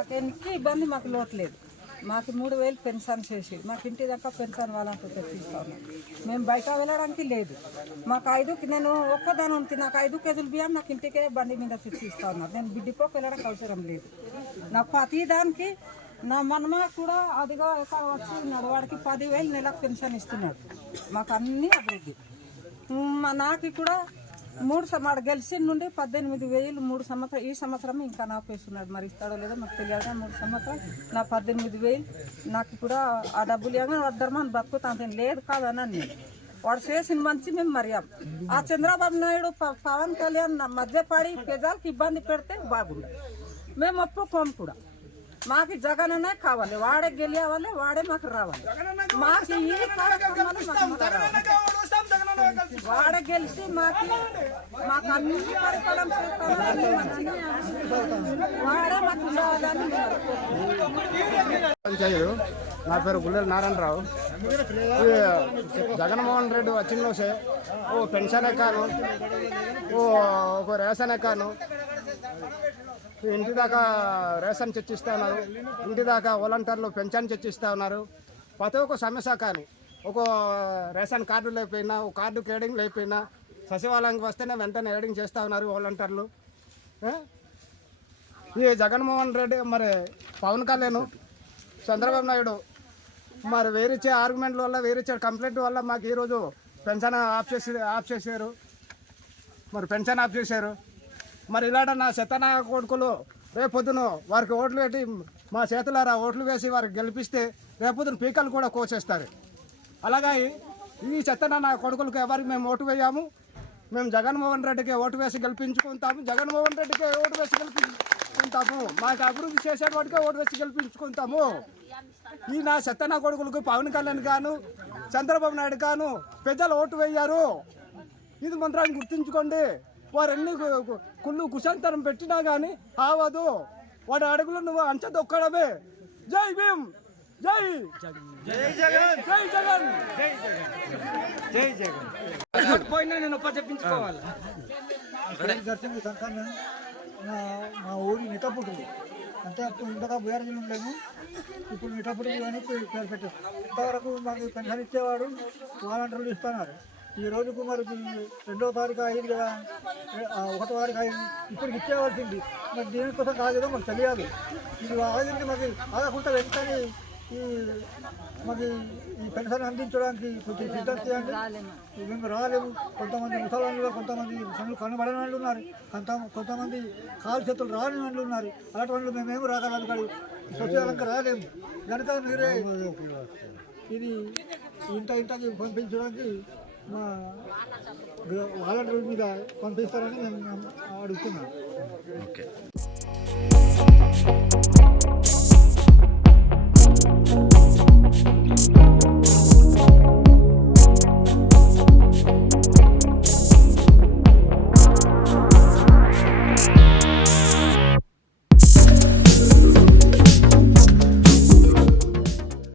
ఇంటికి ఇబ్బంది మాకు లోటు లేదు. మాకు 3000 పెన్షన్ చేసి మాకు ఇంటి దాకా పెన్షన్ వాళ్ళంతా తెచ్చిస్తా ఉన్నాం. మేము బయట వెళ్ళడానికి లేదు. మాకు నేను ఒక్కదాని ఉంది, నాకు 5 కేజీలు బియ్యం నాకు ఇంటికే బండి మీద తెచ్చిస్తా ఉన్నారు. నేను బిడ్డిపోకి వెళ్ళడానికి అవసరం లేదు. నాకు ప్రతి దానికి నా మనమ కూడా అదిగా వచ్చి ఉన్నాడు, వాడికి 10,000 నెలకు పెన్షన్ ఇస్తున్నాడు. మాకు అన్నీ అభివృద్ధి. నాకు కూడా 3 గెలిచిన నుండి 18,000 3 సంవత్సరాలు. ఈ సంవత్సరం ఇంకా నాపేస్తున్నాడు, మరి ఇస్తాడో లేదో మాకు తెలియదు. 3 సంవత్సరాలు నా 18,000 నాకు కూడా ఆ డబ్బులు ఏమో ధర్మాన్ని బతుకుతాను లేదు కాదని నేను వాడు చేసిన మంచి మేము మర్యాం. ఆ చంద్రబాబు నాయుడు పవన్ కళ్యాణ్ మధ్యపడి ప్రజలకు ఇబ్బంది పెడితే బాగుంది. మేము ఒప్పుకోము కూడా. మాకు జగన్ అనే కావాలి, వాడే గెలియాలి, వాడే మాకు రావాలి. మాకు ఈ కార్యక్రమాలు వాడే గెలిచి మాకు అన్ని పరిపాలన చేస్తామని వాడే మాకు ఉండాలని. నా పేరు గుల్లెల నారాయణరావు. జగన్మోహన్ రెడ్డి వచ్చిన ఓ పెన్షన్ ఎక్కాను, ఒక రేషన్ ఎక్కాను, ఇంటి దాకా రేషన్ చర్చిస్తూ ఉన్నారు, ఇంటి దాకా వాలంటీర్లు పెన్షన్ చర్చిస్తూ ఉన్నారు. ప్రతి ఒక్క సమస్య కానీ ఒక రేషన్ కార్డు లేకపోయినా, ఒక కార్డు కేడింగ్ లేకపోయినా సచివాలయానికి వస్తేనే వెంటనే ఏడింగ్ చేస్తూ ఉన్నారు వాలంటీర్లు. ఈ జగన్మోహన్ రెడ్డి మరి పవన్ కళ్యాణ్ చంద్రబాబు నాయుడు మరి వేరిచ్చే ఆర్గ్యుమెంట్ల వల్ల, వేరిచ్చే కంప్లైంట్ వల్ల మాకు ఈరోజు పెన్షన్ ఆఫ్ చేశారు. మరి పెన్షన్ ఆఫ్ చేశారు. మరి ఇలాంటి నా చెత్తనా కొడుకులు రేపొద్దున వారికి ఓట్లు పెట్టి మా చేతులారా ఓట్లు వేసి వారికి గెలిపిస్తే రేపొద్దున పీకలు కూడా కోసేస్తారు. అలాగే ఈ చెత్తనా నా కొడుకులకు ఎవరికి మేము ఓటు వేయాము, మేము జగన్మోహన్ రెడ్డికి ఓటు వేసి గెలిపించుకుంటాము, జగన్మోహన్ రెడ్డికి ఓటు వేసి గెలిపించుకుంటాము, మాకు అభివృద్ధి చేసేవాడికే ఓటు వేసి గెలిపించుకుంటాము. ఈ నా చెత్తనా కొడుకులకు పవన్ కళ్యాణ్ గాను చంద్రబాబు నాయుడు గాను ప్రజలు ఓటు వేయారు. ఇది మంత్రాన్ని గుర్తుంచుకోండి. వారు ఎన్ని కుళ్ళు కుశాంతరం పెట్టినా కానీ ఆవదు. వాడి అడుగులు నువ్వు అంచదొక్కడమే. జై భీమ్, జై జగన్, జై జగన్, జై జగన్. పోయినా నేను చెప్పించుకోవాలి. మా ఊరి నిటపుడు అంటే అప్పుడు ఇంతగా బీఆర్జీలు ఉండలేము, ఇప్పుడు నిటపుడు అని పేరు పెట్టారు. ఇంతవరకు మాకు పెన్షన్ ఇచ్చేవాడు, వాలంటీర్లు ఇస్తున్నారు. ఈ రోజుకు మరి 2వ తారీఖు అయింది కదా, 1వ తారీఖు అయింది, ఇప్పటికి ఇచ్చేవాల్సింది. మరి దీనికోసం కాలేదో మాకు తెలియదు. ఇది ఆగింది, మాకు ఆగకుండా వెంటనే మాకు ఈ పెన్షన్ అందించడానికి కొంచెం సిద్ధం చేయండి. మేము రాలేము. కొంతమంది ముసలాళ్ళు, కొంతమంది పనులు కనబడని వాళ్ళు ఉన్నారు, కొంతమంది కాలు చేతులు రాని వాళ్ళు ఉన్నారు. అలాంటి వాళ్ళు మేమేమి రాగలం కానీ సచివాలయంగా రాలేము. కనుక మీరే ఇది ఇంటికి పంపించడానికి మా వాలంటీర్ల మీద పంపిస్తారని నేను అడుగుతున్నాను. ఓకే.